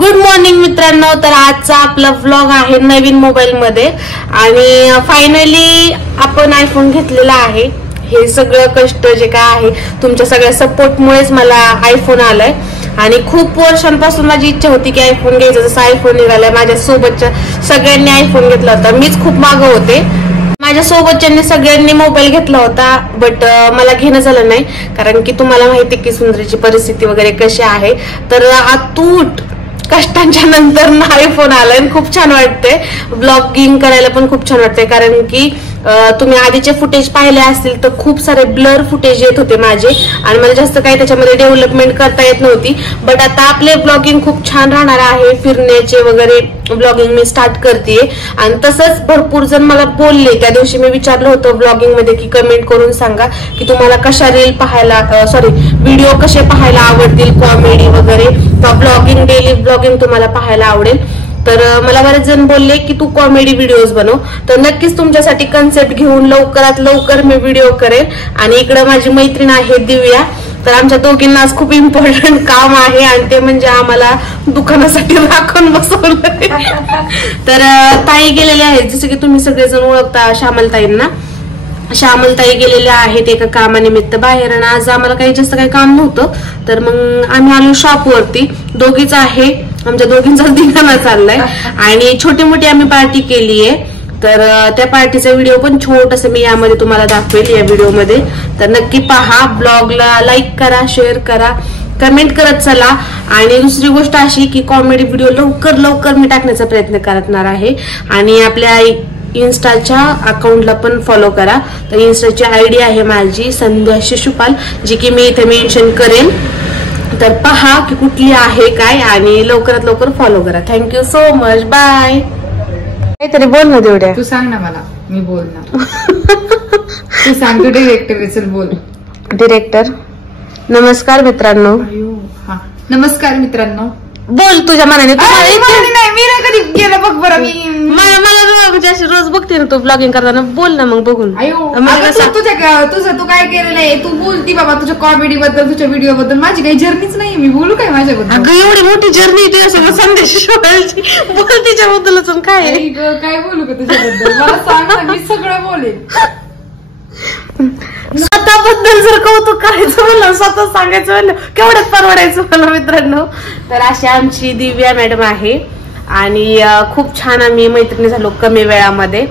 Good morning मित्रांनो. तर आजचा आपला व्लॉग आहे नवीन मोबाईल मध्ये आणि फायनली आपण आयफोन घेतलेला आहे. हे सगळं कष्ट जे काय आहे तुमच्या सगळ्या सपोर्टमुळेच मला आयफोन आलाय आणि खूप वर्षांपासून माझी इच्छा होती की आयफोन घ्यायचा. जसं आयफोन निघालाय माझ्या सोबतच्या सगळ्यांनी आयफोन घेतला होता, मीच खूप मागं होते. माझ्या सोबतच्यांनी सगळ्यांनी मोबाईल घेतला होता बट मला घेणं झालं नाही कारण की तुम्हाला माहिती की सुंदरीची परिस्थिती वगैरे कशी आहे. तर अतूट कष्टांच्या नंतर आयफोन आलाय. खूप छान वाटतंय, ब्लॉगिंग करायला पण खूप छान वाटतंय कारण की तुम्ही आधीचे फुटेज पाहिले असतील तर खूप सारे ब्लर फुटेज येत होते माझे आणि मला जास्त काही त्याच्यामध्ये डेव्हलपमेंट करता येत नव्हती. बट आता आपले ब्लॉगिंग खूप छान राहणार आहे. फिरण्याचे वगैरे ब्लॉगिंग मी स्टार्ट करतेय आणि तसंच भरपूर जण मला बोलले. त्या दिवशी मी विचारलं होतं ब्लॉगिंग मध्ये की कमेंट करून सांगा की तुम्हाला कशा रील पाहायला व्हिडिओ कसे पाहायला आवडतील, कॉमेडी वगैरे किंवा ब्लॉगिंग, डेली ब्लॉगिंग तुम्हाला पाहायला आवडेल. तर मला बरेच जण बोलले की तू कॉमेडी व्हिडिओज बनव. तर नक्कीच तुमच्यासाठी कन्सेप्ट घेऊन लवकरात लवकर मी व्हिडिओ करेन. आणि इकडे माझी मैत्रीण आहे दिव्या. तर आमच्या दोघींना आज खूप इम्पॉर्टंट काम आहे आणि ते म्हणजे आम्हाला दुकानासाठी राखून बसवलं. तर ताई गेलेल्या आहेत, जसं की तुम्ही सगळेजण ओळखता श्यामलताईंना. श्यामलताई गेलेल्या आहेत एका कामानिमित्त बाहेर आणि आज आम्हाला काही जास्त काही काम नव्हतं. तर मग आम्ही आलो शॉपवरती. दोघीच आहे, आमच्या दोघींचा धिंगाणा चाललाय आणि छोटी मोठी आम्ही पार्टी केली आहे. तर त्या पार्टीचा व्हिडिओ पण छोटासा मी यामध्ये तुम्हाला दाखवेल या व्हिडिओमध्ये. तर नक्की पहा. ब्लॉगला लाईक करा, शेअर करा, कमेंट करत चला. आणि दुसरी गोष्ट अशी की कॉमेडी व्हिडिओ लवकर लवकर मी टाकण्याचा प्रयत्न करणार आहे आणि आपल्या इन्स्टाच्या अकाउंटला पण फॉलो करा. तर इन्स्टाची आयडी आहे माझी संध्या शिशुपाल, जी की मी इथे मेन्शन करेन. तर पहा की कुठली आहे काय आणि लवकरात लवकर फॉलो करा. Thank you so much. बाय. काहीतरी बोल ना तेवढ्या. तू सांग ना मला, मी बोल ना. तू सांग, तू डिरेक्टर चल बोल. डिरेक्टर. नमस्कार मित्रांनो. नमस्कार मित्रांनो. बोल तुझ्या मनाने. नाही मी नाही कधी गेलं बघ बरं. मला रोज बघते ना तू ब्लॉगिंग करताना. बोल ना मग बघून. तुझं तू काय केलेलं आहे तू बोलती बाबा तुझ्या कॉमेडी बद्दल, तुझ्या व्हिडिओ बद्दल. माझी काही जर्नीच नाही, मी बोलू काय माझ्याबद्दल. एवढी मोठी जर्नी तुझ्या सगळं संदेश बोल तिच्याबद्दलच. काय बोलू का तुझ्याबद्दल मला सांग ना, मी सगळं बोलेन. स्वतःबद्दल जर कौतुक करायचं म्हणलं, स्वतः सांगायचं म्हणलं केवढ्यात परवडायचं मला मित्रांनो. तर अशी आमची दिव्या मॅडम आहे आणि खूप छान आम्ही मैत्रिणी झालो कमी वेळामध्ये.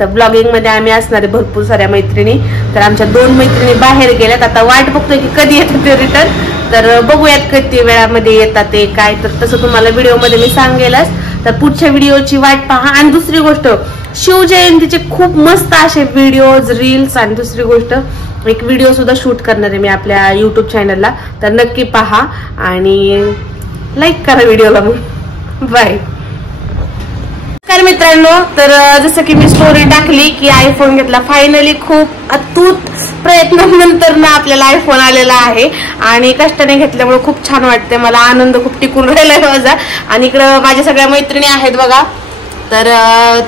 तर ब्लॉगिंग मध्ये आम्ही असणारे भरपूर साऱ्या मैत्रिणी. तर आमच्या 2 मैत्रिणी बाहेर गेल्यात, आता वाट बघतोय की कधी येतात ते रिटर्न. तर बघूयात किती वेळामध्ये येतात ते काय. तर तसं तुम्हाला व्हिडिओमध्ये मी सांगेलच. तर पुढच्या व्हिडिओची वाट पहा. आणि दुसरी गोष्ट, शिवजयंतीचे खूप मस्त असे व्हिडिओज, रील्स आणि दुसरी गोष्ट एक व्हिडिओ सुद्धा शूट करणार आहे मी आपल्या युट्यूब चॅनलला. तर नक्की पहा आणि लाईक करा व्हिडिओला. मग बाय. नमस्कार मित्रांनो. तर जसं की मी स्टोरी टाकली की आयफोन घेतला. फायनली खूप अतूट प्रयत्नानंतर ना आपल्याला आयफोन आलेला आहे आणि कष्टाने घेतल्यामुळे खूप छान वाटते. मला आनंद खूप टिकून राहिलाय माझा. आणि इकडं माझ्या सगळ्या मैत्रिणी आहेत बघा. तर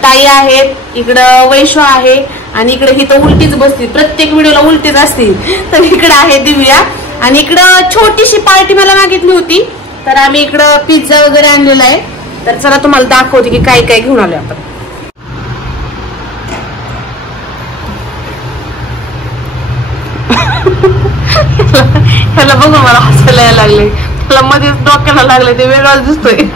ताई आहेत, इकडं वैशू आहे आणि इकडे ही तर उलटीच बसती, प्रत्येक व्हिडिओला उलटीच असते. तर इकडं आहे दिव्या आणि इकडं छोटीशी पार्टी मला मागितली होती. तर आम्ही इकडं पिझ्झा वगैरे आणलेला आहे. तर चला तुम्हाला दाखवते की काय काय घेऊन आलोय आपण. ह्याला बघून मला हसायला यायला लागले. त्याला मध्येच डोक्याला लागले, ते वेगळाच दिसतोय.